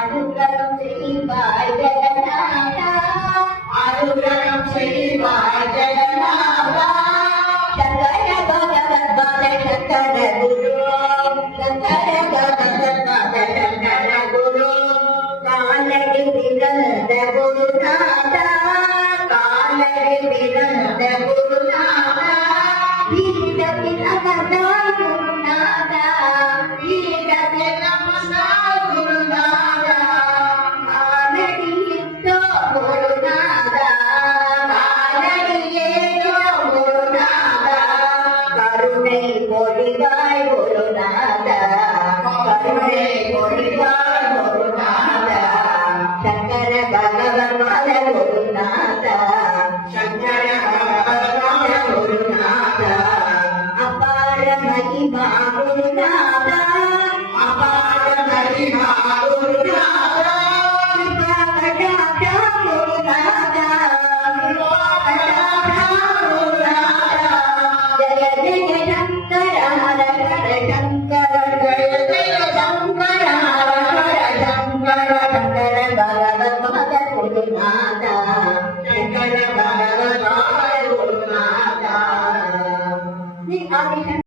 अनुग्रहं செய்வாய் ஜெகநாதா अनुग्रहं செய்வாய் ஜெகநாதா சங்கர பகவத்பாத சங்கர குரு சங்கர பகவத்பாத சங்கர குரு காலடி விழுந்த குருநாதா காலடி விழுந்த குருநாதா வீரத்தில் அமர்ந்தாய் குருநாதா வீரத்தில் அமர்ந்தாய் குருநாதா காலடியிட்டோ குருநாதா காலடியேயோ குருநாதா கருணை பொழிவாய் குருநாதா கருணை பொழிவாய் குருநாதா சங்கர பகவத்பாத குருநாதா சங்கர பகவத்பாத குருநாதா அபார மகிமா குருநாதா